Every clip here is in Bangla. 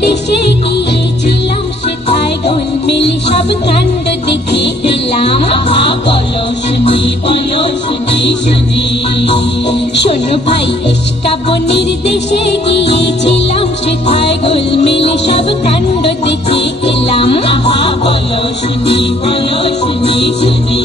দেশে গিয়েছিলাম, সেথায় গোলমেলে সব কাণ্ড দেখে এলাম। আহা বলো শুনি, বলো শুনি শুনি। শোনো ভাই, ইস্কাবনের দেশে গিয়েছিলাম, সেথায় গোলমেলে সব কাণ্ড দেখে এলাম। আহা বলো শুনি, বলো শুনি শুনি।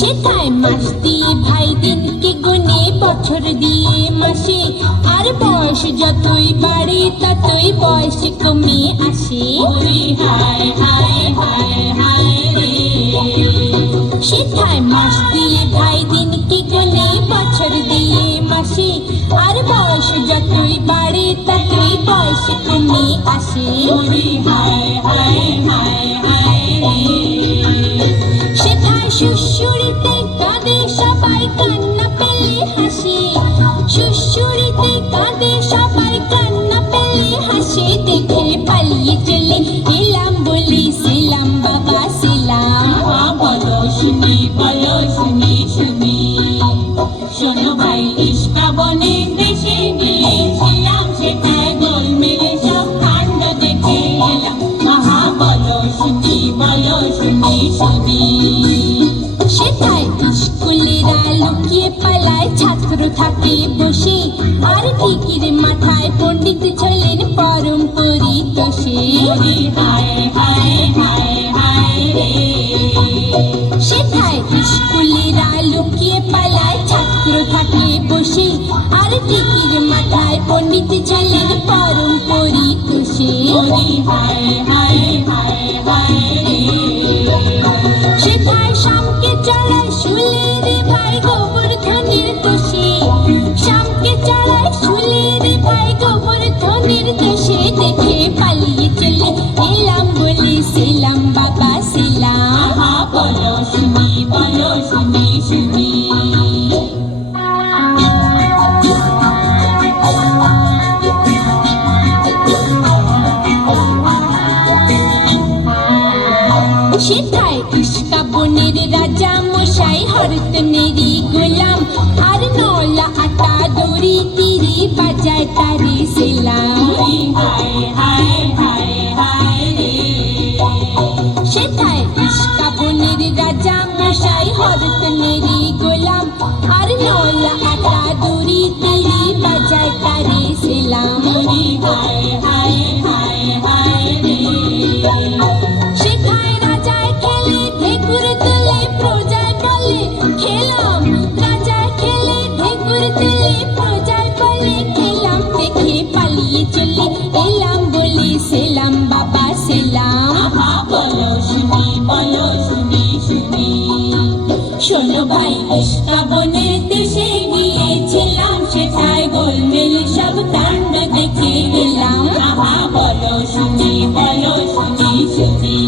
সেথায় মাস দিয়ে ভাই দিনকে গুনে, বছর দিয়ে মাসে, আর বয়স যতই বাড়ে ততই বয়স কমে আসে। ওরে হায় হায় হায় হায় রে। সেথায় মাস দিয়ে ভাই দিনকে গুনে, বছর দিয়ে মাসে, আর বয়স যতই বাড়ে ততই বয়স কমে আসে। ওরে হায় হায় হায় হায় রে। সেথায় শ্বশুরিতে কাঁদে সবাই, কান্না পেলে হাসে। শ্বশুরিতে কাঁদে সবাই, কান্না পেলে হাসে। দেখে পালিয়ে চলে এলাম, বলি সেলাম বাবা সেলাম। আহা বলো শুনি, বলো শুনি শুনি। শোনো ভাই, ইস্কাবনের দেশে গিয়েছিলাম, সেটায় গোলমেলে সব কাণ্ড দেখে এলাম। আহা বলো শুনি, বলো শুনি শুনি। সেথায় স্কুলেরা লুকিয়ে পালায়, ছাত্র থাকে বসে, আর ঠিকির মাথায় পণ্ডিত ছিলেন পরম পরিতোষে। ওরে হায় হায় হায় হায় রে। সেথায় স্কুলেরা লুকিয়ে পালায়, ছাত্র থাকে বসে, আর ঠিকির মাথায় পণ্ডিত ছিলেন পরম পরিতোষে। ওরে হায় হায় হায় হায় রে। সেথায় শামকে চড়ায় শুলে রে ভাই গোবর্ধনের দোষে। শামকে চড়ায় শুলে রে ভাই গোবর্ধনের দোষে। দেখে পালিয়ে চলে এলাম, বলি সেলাম বাবা সেলাম। আহা বলো শুনি, বলো শুনি শুনি। সেথায় ইস্কাবনের রাজা মশাই, হরতনেরই গোলাম, আর নলা আটা দড়ি তীরে বাজায় তারে সেলাম। ওরে হায় হায় হায় হায় রে। সেথায় ইস্কাবনের রাজা মশাই, হরতনেরই গোলাম, আর নলা আটা দড়ি তীরে বাজায় তারে সেলাম। ওরে হায় হায় হায় হায় রে। সেথায় রাজায় খেলে ঢেকুর তুলে, প্রজায় বলে খেলাম। রাজায় খেলে ঢেকুর তুলে, প্রজায় বলে খেলাম। দেখে পালিয়ে চলে এলাম, বলি সেলাম বাবা সেলাম। আহা বলো শুনি, বলো শুনি শুনি। শোনো ভাই, ইস্কাবনের দেশে গিয়েছিলাম, সেটায় গোলমেলে সব কাণ্ড দেখে এলাম। আহা বলো শুনি, বলো শুনি শুনি।